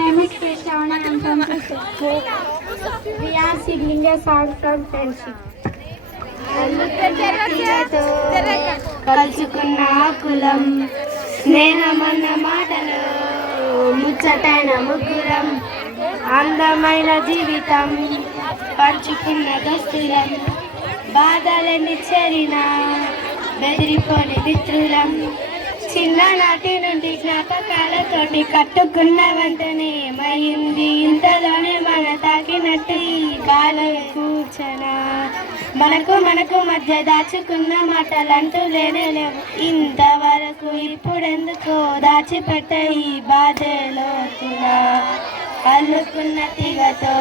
name is Keshavani. I am from 6th. We are singing a song from friendship. కలుసుకున్న కులం స్నేహమన్న మాటలు ముచ్చటైన ముగ్గురం అందమైన జీవితం పంచుకున్న దోస్తులం బాధలని చేరిన బెదిరిపోని మిత్రులం చిన్ననాటి నుండి జ్ఞాపకాలతోటి కట్టుకున్న వెంటనే ఏమైంది ఇంతలోనే మన తాకినట్టు ఈ బాలయ కూర్చన మనకు మధ్య దాచుకున్న మాటలంటూ లేనే లేవు ఇంతవరకు ఇప్పుడెందుకో దాచిపెట్ట ఈ బాధలోతులా అల్లుకున్న తీగతో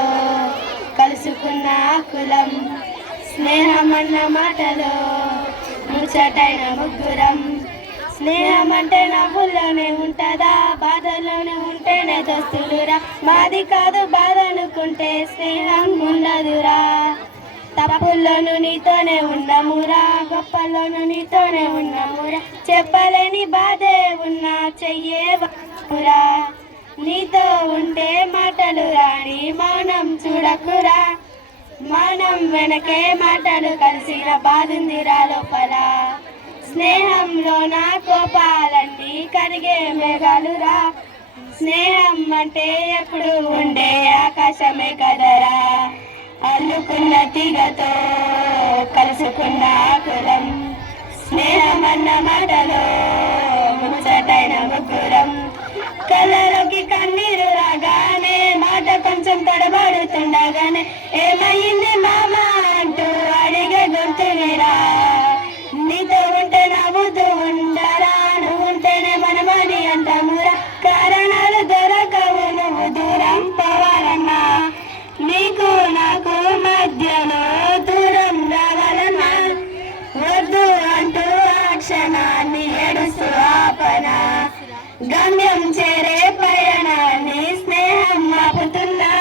కలుసుకున్న కులం స్నేహమన్న మాటలో ముచ్చటైన ముగ్గురం స్నేహం అంటే నవ్వుల్లోనే ఉంటుందా బాధల్లోనే ఉంటేనే దోస్తులురా మాది కాదు బాధ అనుకుంటే స్నేహం ఉండదురా తప్పుల్లోనూ నీతోనే ఉన్నామురా గొప్పల్లోనూ నీతోనే ఉన్నామురా చెప్పలేని బాధే ఉన్నా చెయ్యేరా నీతో ఉంటే మాటలు రాని మౌనం చూడకురా మౌనం వెనకే మాటలు కలిసిన బాధుందిరా లోపల స్నేహంలో నా కోపాలన్నీ కరిగే మేఘాలురా స్నేహం అంటే ఎప్పుడు ఉండే ఆకాశమే కదరా అల్లుకున్న తీగతో కలుసుకున్న కులం స్నేహమన్న మాటలో ముచ్చటైన ముగ్గురం కళ్ళలోకి కన్నీరు రాగానే మాట కొంచెం తడబడుతుండగానే ఏమైంది మామ అంటూ అడిగే గొంతునిరా నీతో ఉంటే నవ్వుతూ ఉండరా నువ్వు ఉంటేనే మనమని అంటామురా కారణాలు దొరకవు నువ్వు దూరం పోవాలన్నా నీకు నాకు మధ్యలో దూరం రావాలన్నా వద్దు అంటూ ఆ క్షణాన్ని ఎడుస్తూ ఆపన గమ్యం చేరే పయనాన్ని స్నేహం ఆపుతున్నా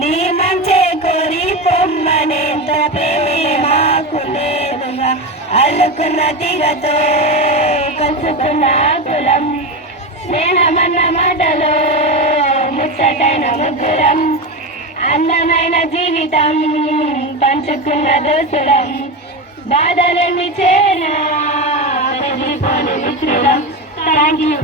నీ మంచే కోరి పొమ్మనేంత ప్రేమే మాకు లేదుగా అల్లుకున్న తీగతో కలుసుకున్న కులం స్నేహమన్న మాటలో ముచ్చటైన ముగ్గురం అందమైన జీవితం పంచుకున్న దోస్తులం బాధలన్నీ చేరా మిత్రులం. Thank you.